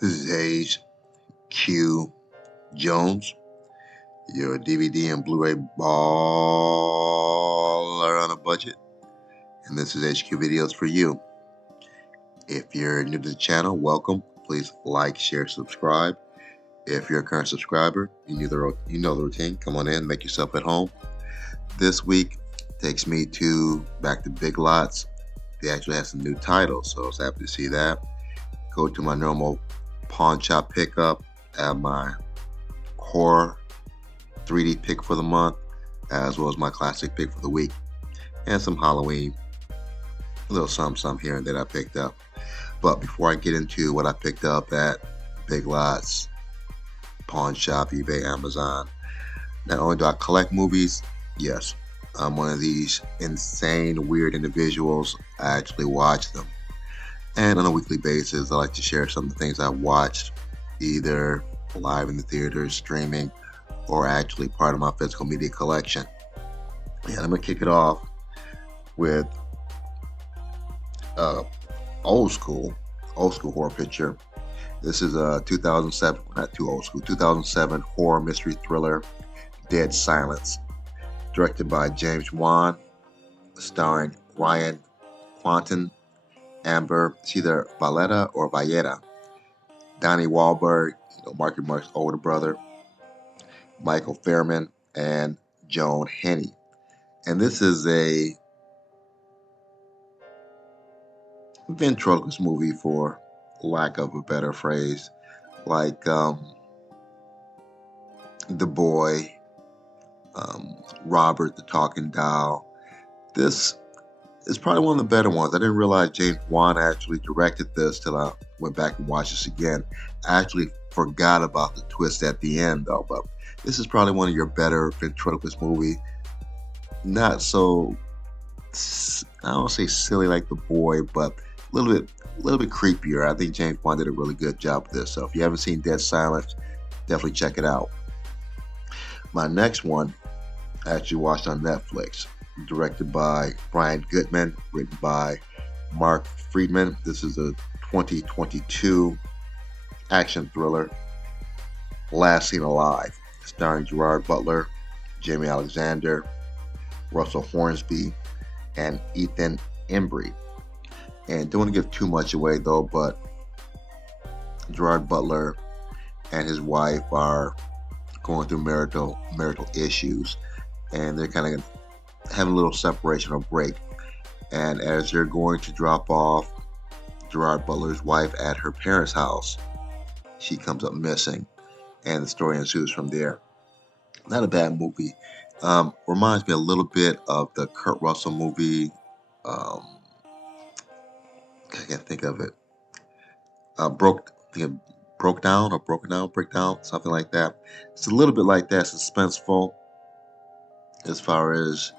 This is Hayes Q Jones, your DVD and Blu-ray baller on a budget, and this is HQ Videos for you. If you're new to the channel, welcome. Please like, share, subscribe. If you're a current subscriber, you know the routine. Come on in, make yourself at home. This week takes me back to Big Lots. They actually have some new titles, so I was happy to see that. Go to my normal Pawnshop pickup at my horror 3D pick for the month, as well as my classic pick for the week, and some Halloween, a little some here and that I picked up. But before I get into what I picked up at Big Lots, Pawnshop, eBay, Amazon, not only do I collect movies, yes, I'm one of these insane, weird individuals. I actually watch them. And on a weekly basis, I like to share some of the things I've watched, either live in the theaters, streaming, or actually part of my physical media collection. And I'm going to kick it off with old school horror picture. This is a 2007, not too old school, 2007 horror mystery thriller, Dead Silence, directed by James Wan, starring Ryan Quanten, Amber, it's either Valletta or Valletta, Donnie Wahlberg, Marky Mark's older brother, Michael Fairman, and Joan Henney. And this is a ventriloquist movie, for lack of a better phrase, like The Boy, Robert the Talking Doll. This is probably one of the better ones. I didn't realize James Wan actually directed this till I went back and watched this again. I actually forgot about the twist at the end, though. But this is probably one of your better ventriloquist movies. Not so, I don't say silly like The Boy, but a little bit creepier. I think James Wan did a really good job with this. So if you haven't seen Dead Silence, definitely check it out. My next one I actually watched on Netflix, directed by Brian Goodman, written by Mark Friedman. This is a 2022 action thriller, Last Seen Alive, starring Gerard Butler, Jamie Alexander, Russell Hornsby, and Ethan Embry. And don't want to give too much away though, but Gerard Butler and his wife are going through marital issues, and they're kind of having a little separation or break. And as they're going to drop off Gerard Butler's wife at her parents' house, she comes up missing, and the story ensues from there. Not a bad movie. Reminds me a little bit of the Kurt Russell movie. I can't think of it. Breakdown, something like that. It's a little bit like that, suspenseful, as far as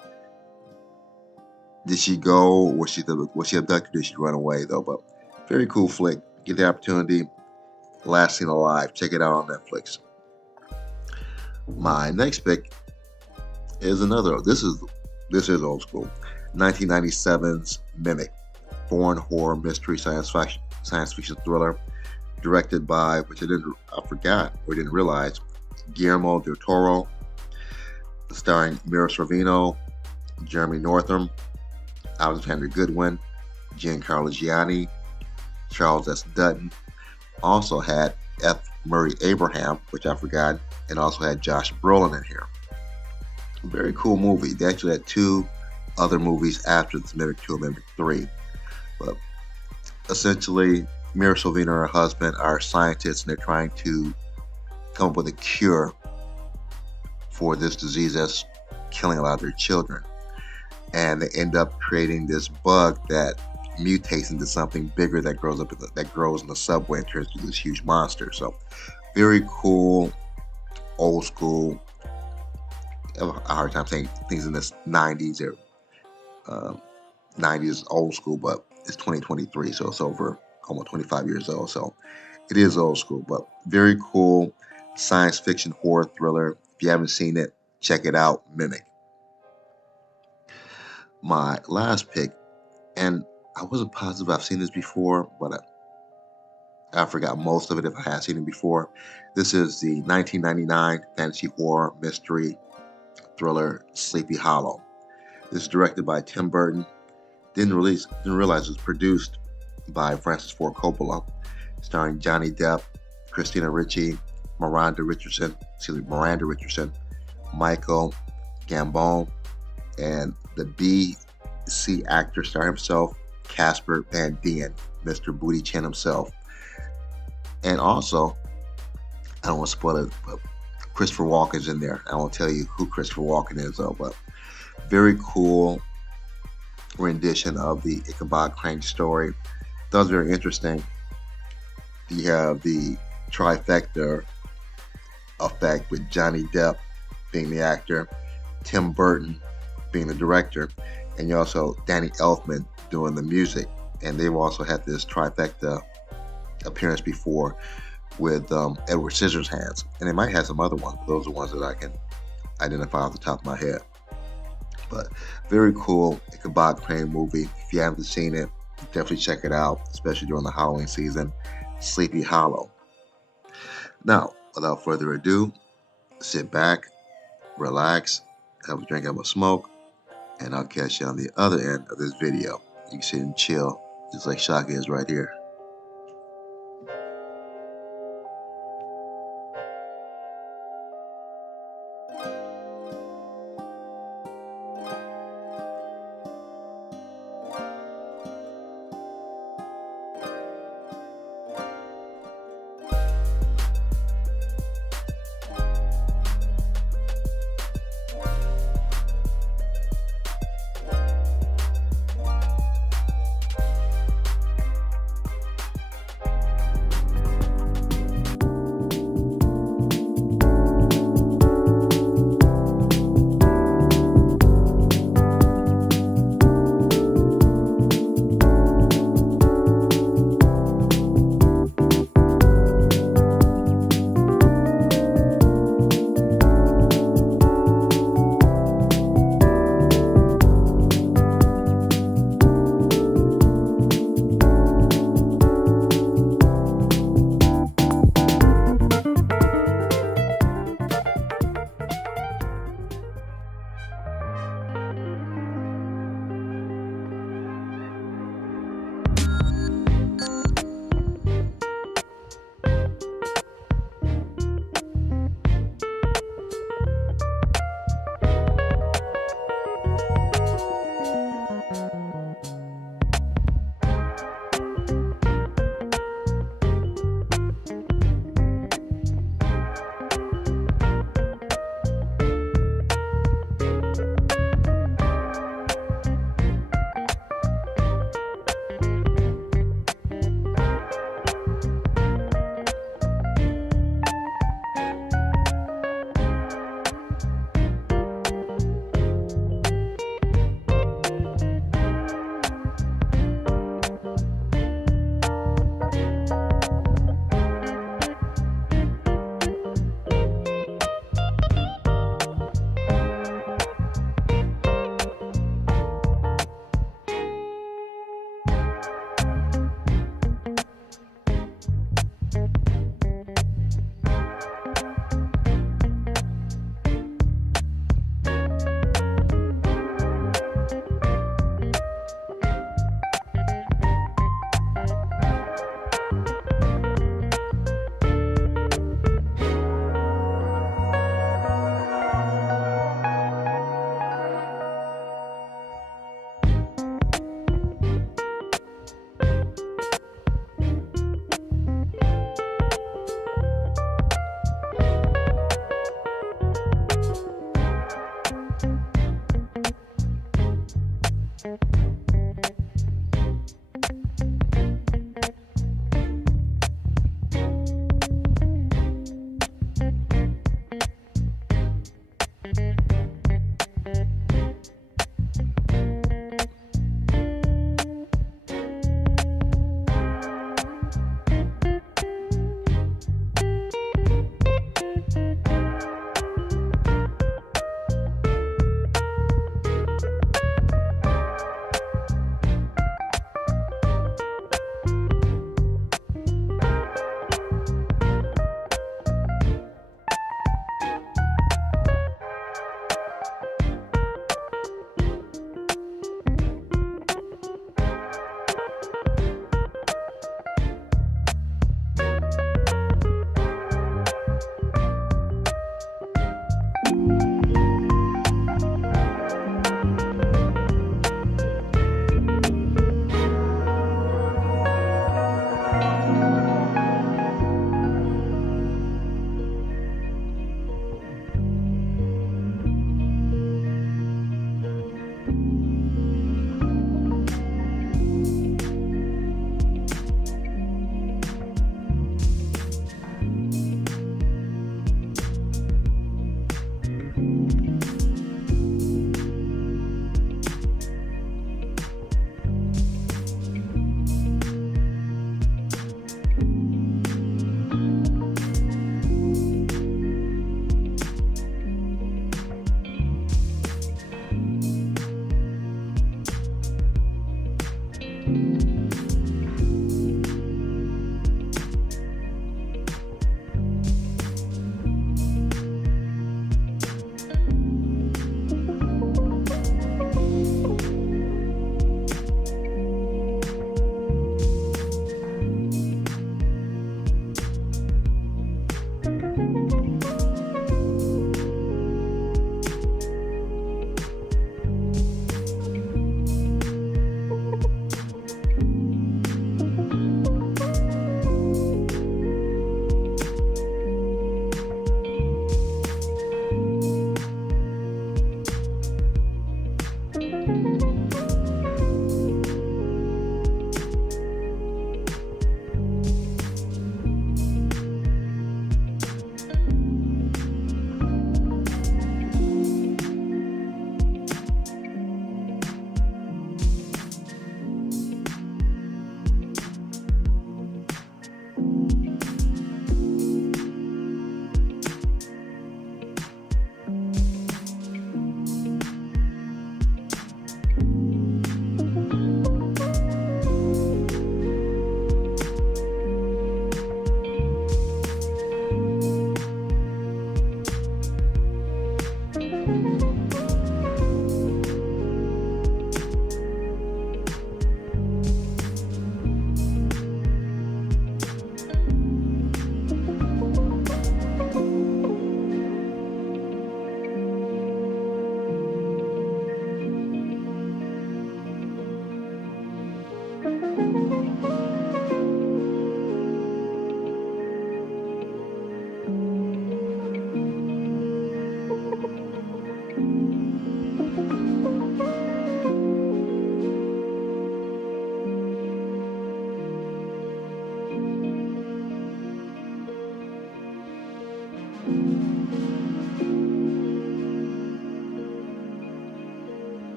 did she go, was she abducted, did she run away though? But very cool flick. Get the opportunity. Last Seen Alive. Check it out on Netflix. My next pick is another. This is old school. 1997's Mimic, foreign horror mystery science fiction thriller, directed by, which I didn't realize, Guillermo del Toro, starring Mira Sorvino, Jeremy Northam, Alexander Goodwin, Giancarlo Gianni, Charles S. Dutton. Also had F. Murray Abraham, which I forgot, and also had Josh Brolin in here. Very cool movie. They actually had two other movies after this, Mimic 2 and Mimic 3. But essentially, Mira Sorvino and her husband are scientists, and they're trying to come up with a cure for this disease that's killing a lot of their children. And they end up creating this bug that mutates into something bigger that grows in the subway and turns into this huge monster. So very cool, old school. I have a hard time saying things in this 90s or 90s old school, but it's 2023, so it's over almost 25 years old. So it is old school, but very cool science fiction horror thriller. If you haven't seen it, check it out. Mimic. My last pick, and I wasn't positive I've seen this before, but I forgot most of it if I had seen it before. This is the 1999 fantasy horror mystery thriller Sleepy Hollow. This is directed by Tim Burton. Didn't realize it was produced by Francis Ford Coppola, starring Johnny Depp, Christina Ricci, Miranda Richardson, Michael Gambon, and the BC actor star himself, Casper Van Dien, Mr. Booty Chin himself. And also, I don't want to spoil it, but Christopher Walken's in there. I won't tell you who Christopher Walken is, though, but very cool rendition of the Ichabod Crane story. That was very interesting. You have the trifecta effect with Johnny Depp being the actor, Tim Burton being the director, and you also Danny Elfman doing the music. And they've also had this trifecta appearance before with Edward Scissorhands, and they might have some other ones. Those are ones that I can identify off the top of my head. But very cool Ichabod Crane movie. If you haven't seen it, definitely check it out, especially during the Halloween season. Sleepy Hollow. Now, without further ado, sit back, relax, have a drink, have a smoke, and I'll catch you on the other end of this video. You can sit and chill, just like Shaka is right here.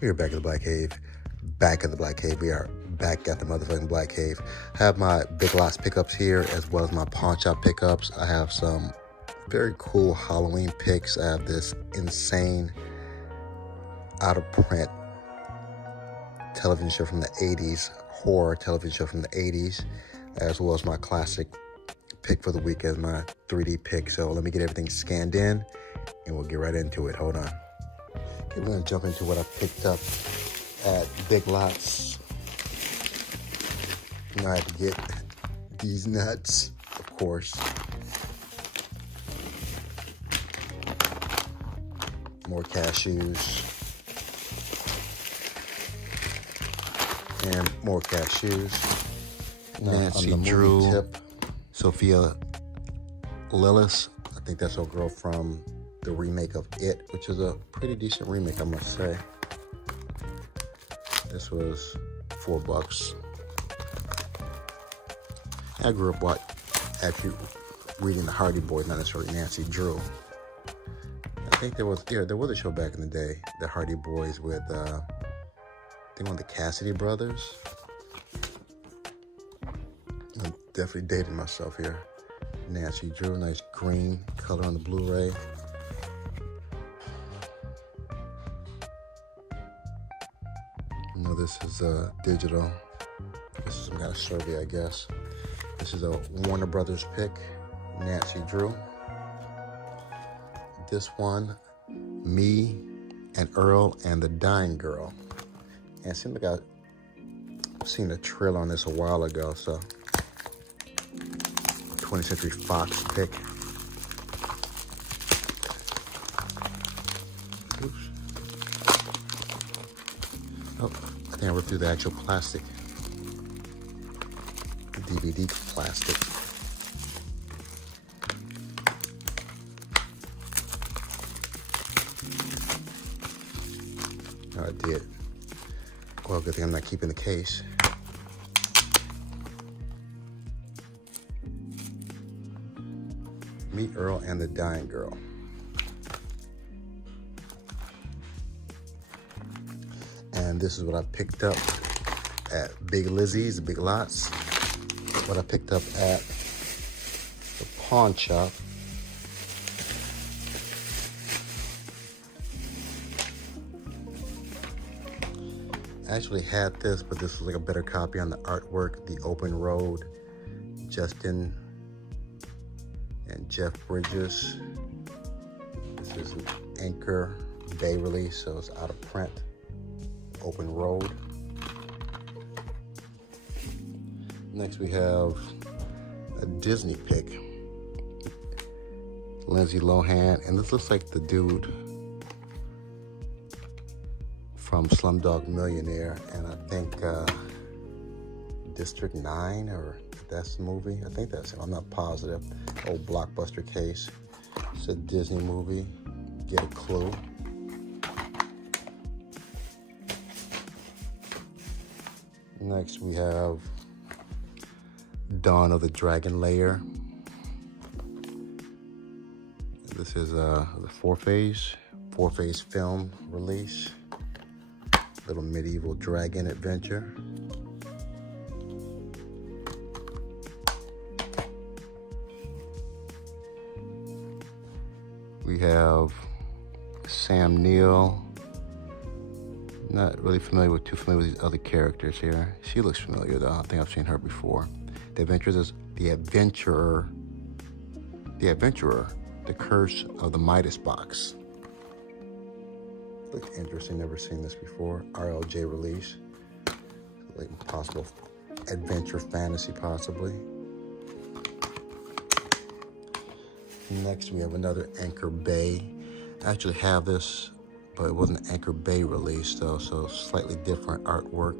We are back at the Black Cave. Back at the Black Cave. We are back at the motherfucking Black Cave. I have my Big Lots pickups here as well as my Pawnshop pickups. I have some very cool Halloween picks. I have this insane out of print television show from the 80s, horror television show from the 80s, as well as my classic pick for the week as my 3D pick. So let me get everything scanned in and we'll get right into it. Hold on. Okay, we're gonna jump into what I picked up at Big Lots. Now I had to get these nuts, of course. More cashews. And more cashews. Nancy Drew, tip, Sophia Lillis. I think that's a girl from the remake of It, which is a pretty decent remake, I must say. This was $4. I grew up actually reading the Hardy Boys, not necessarily Nancy Drew. I think there was a show back in the day, the Hardy Boys with I think one of the Cassidy brothers. I'm definitely dating myself here. Nancy Drew, nice green color on the Blu-ray. No, this is digital. This is some kind of survey, I guess. This is a Warner Brothers pick, Nancy Drew. This one, Me and Earl and the Dying Girl. And it seemed like I've seen a trailer on this a while ago, so 20th Century Fox pick. Oops. Oh, I think I ripped through the actual plastic. The DVD plastic. Oh, I did. Well, good thing I'm not keeping the case. Meet Earl and the Dying Girl. And this is what I picked up at Big Lizzie's, Big Lots. What I picked up at the Pawnshop. I actually had this, but this was like a better copy on the artwork. The Open Road, Justin and Jeff Bridges. This is an Anchor Bay release, so it's out of print. Open Road. Next we have a Disney pick. Lindsay Lohan, and this looks like the dude from Slumdog Millionaire, and I think District 9, or that's the movie. I think that's it. I'm not positive. Old Blockbuster case. It's a Disney movie. Get a clue. Next we have Dawn of the Dragon Lair. This is the four-phase film release. Little medieval dragon adventure. We have Sam Neill. Not really too familiar with these other characters here. She looks familiar though. I think I've seen her before. The Adventurer, The Curse of the Midas Box. Looks interesting, never seen this before. RLJ release. Like possible adventure fantasy, possibly. Next, we have another Anchor Bay. I actually have this, but it wasn't an Anchor Bay release though, so slightly different artwork.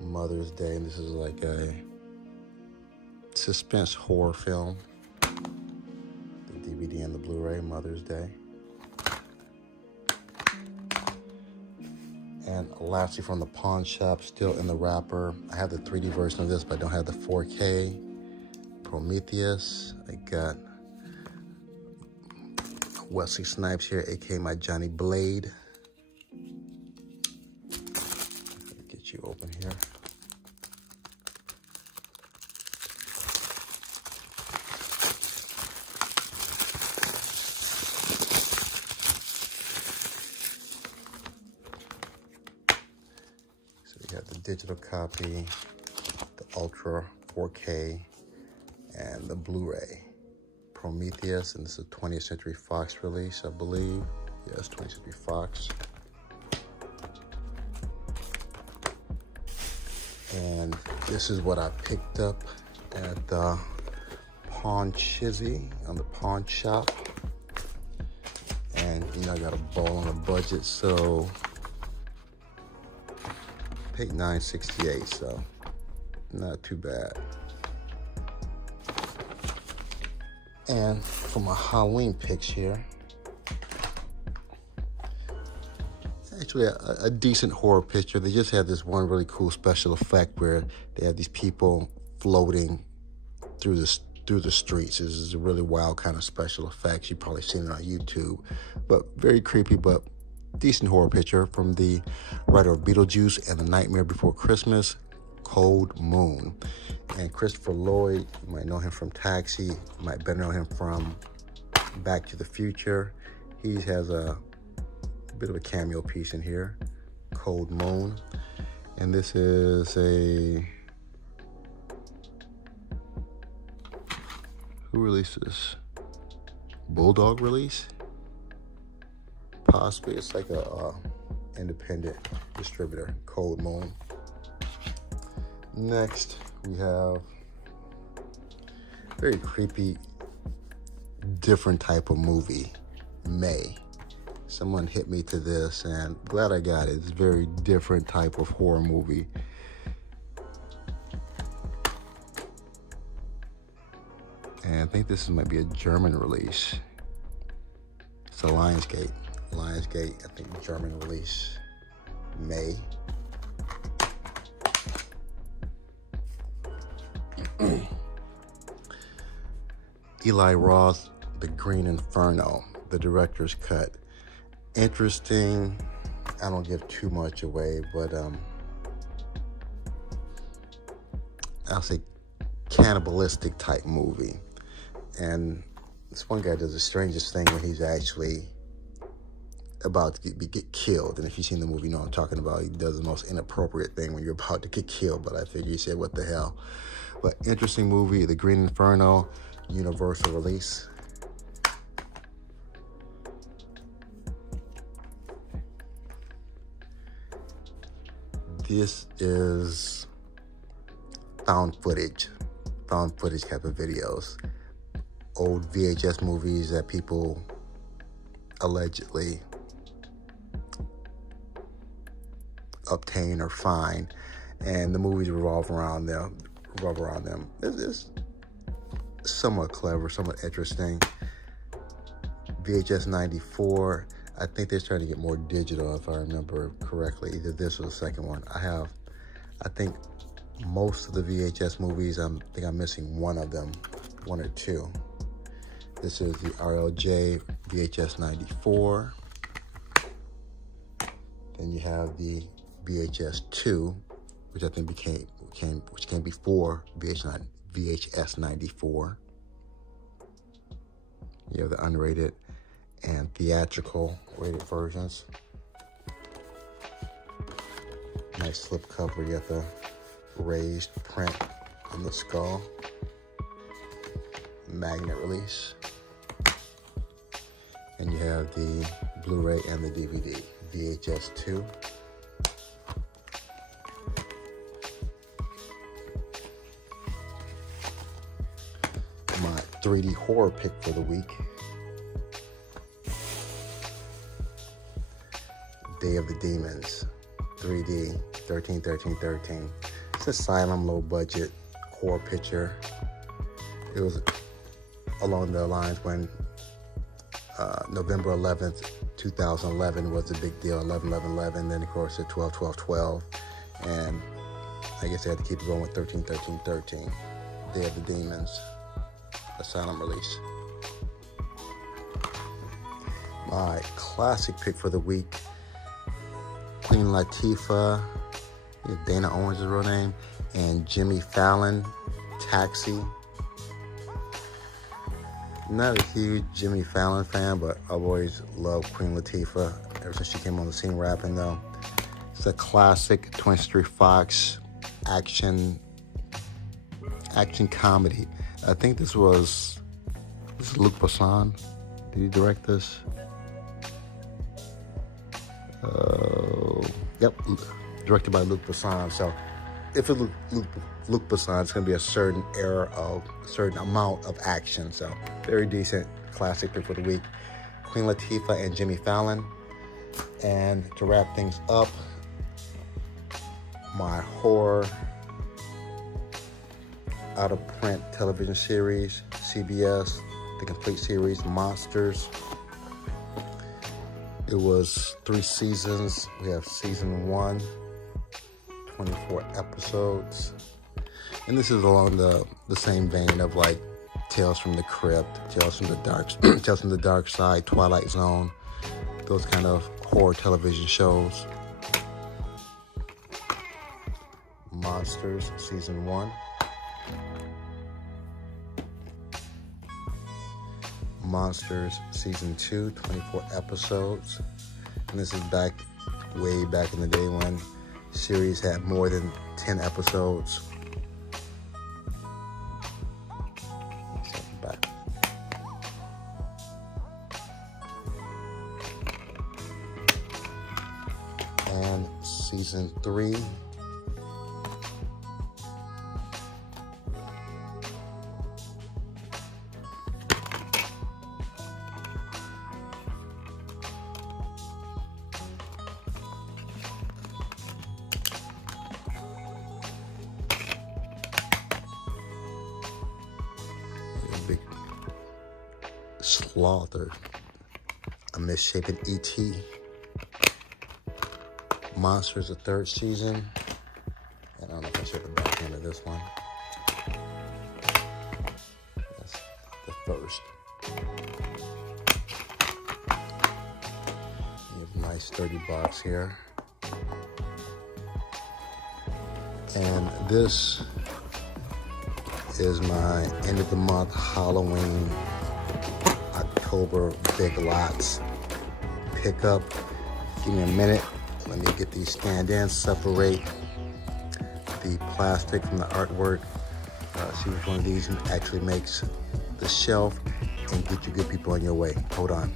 Mother's Day, and this is like a suspense horror film. The DVD and the Blu-ray, Mother's Day. And lastly, from the Pawnshop, still in the wrapper. I have the 3D version of this, but I don't have the 4K. Prometheus. I got Wesley Snipes here, aka my Johnny Blade. Get you open here. So we have the digital copy, the Ultra 4K, and the Blu-ray. Prometheus, and this is a 20th Century Fox release, I believe. Yes, 20th Century Fox. And this is what I picked up at the Pawnshop on the Pawnshop. And you know, I got a ball on a budget, so paid $9.68, so not too bad. And for my Halloween picks here, actually a decent horror picture. They just had this one really cool special effect where they have these people floating through the streets. This is a really wild kind of special effects. You've probably seen it on YouTube, but very creepy, but decent horror picture from the writer of Beetlejuice and The Nightmare Before Christmas, Cold Moon. And Christopher Lloyd, you might know him from Taxi, you might better know him from Back to the Future. He has a bit of a cameo piece in here, Cold Moon. And this is a, who released this? Bulldog release? Possibly, it's like a independent distributor, Cold Moon. Next, we have very creepy, different type of movie, May. Someone hit me to this, and glad I got it. It's a very different type of horror movie. And I think this might be a German release. It's a Lionsgate, I think German release, May. Eli Roth, The Green Inferno, the director's cut. Interesting. I don't give too much away, but I'll say cannibalistic type movie. And this one guy does the strangest thing when he's actually about to get killed. And if you've seen the movie, you know what I'm talking about. He does the most inappropriate thing when you're about to get killed. But I figured he said, what the hell? But interesting movie, The Green Inferno, Universal release. This is found footage type of videos. Old VHS movies that people allegedly obtain or find, and the movies revolve around them. It's somewhat clever, somewhat interesting. VHS 94. I think they're trying to get more digital, if I remember correctly. Either this or the second one. I think most of the VHS movies, I think I'm missing one of them, one or two. This is the RLJ VHS 94. Then you have the VHS 2, which I think which came before VHS 94. You have the unrated and theatrical rated versions. Nice slipcover. You got the raised print on the skull. Magnet release. And you have the Blu-ray and the DVD. VHS 2. My 3D horror pick for the week. Day of the Demons, 3D, 13-13-13. It's a silent, low budget horror picture. It was along the lines when November 11th, 2011 was a big deal, 11-11-11, then of course the 12-12-12, and I guess they had to keep it going with 13-13-13. Day of the Demons, Asylum release. My classic pick for the week, Queen Latifah, Dana Owens is her real name, and Jimmy Fallon, Taxi. Not a huge Jimmy Fallon fan, but I've always loved Queen Latifah ever since she came on the scene rapping, though. It's a classic 20th Century Fox action comedy. I think this is Luc Besson. Did he direct this? Yep, directed by Luc Besson. So if it's Luc Besson, it's going to be a certain amount of action. So very decent classic pick for the week. Queen Latifah and Jimmy Fallon. And to wrap things up, my horror out-of-print television series, CBS, the complete series, Monsters. It was 3 seasons. We have season 1, 24 episodes. And this is along the same vein of like Tales from the Crypt, Tales from the Dark Side, Twilight Zone, those kind of horror television shows. Monsters, season 1. Monsters, season 2, 24 episodes. And this is way back in the day when series had more than 10 episodes. Back. And season 3. Big slaughter, a misshapen E.T. Monsters, the 3rd season. And I don't know if I showed the back end of this one. That's the 1st. You have a nice sturdy box here. And this is my end of the month Halloween October Big Lots pickup. Give me a minute. Let me get these scanned in, separate the plastic from the artwork, see which one of these actually makes the shelf, and get you good people on your way. Hold on.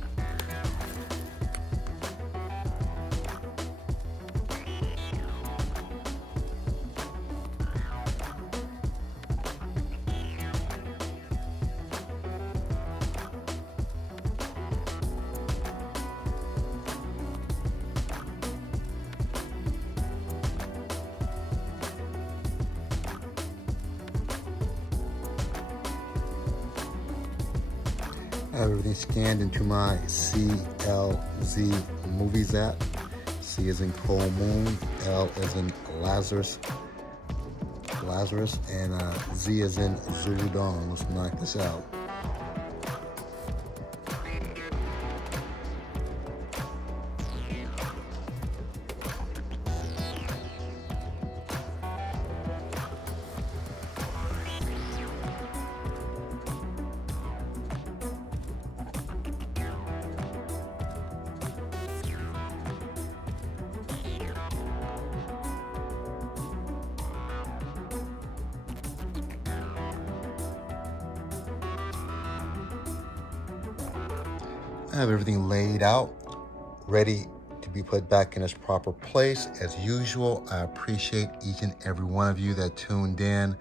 I have everything scanned into my CLZ Movies app. C as in Cold Moon, L as in Lazarus, and Z as in Zulu Dawn. Let's knock this out. I have everything laid out, ready to be put back in its proper place. As usual, I appreciate each and every one of you that tuned in,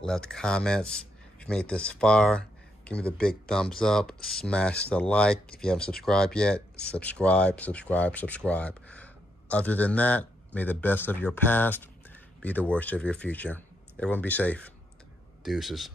left comments. If you made this far, give me the big thumbs up, smash the like. If you haven't subscribed yet, subscribe. Other than that, may the best of your past be the worst of your future. Everyone be safe. Deuces.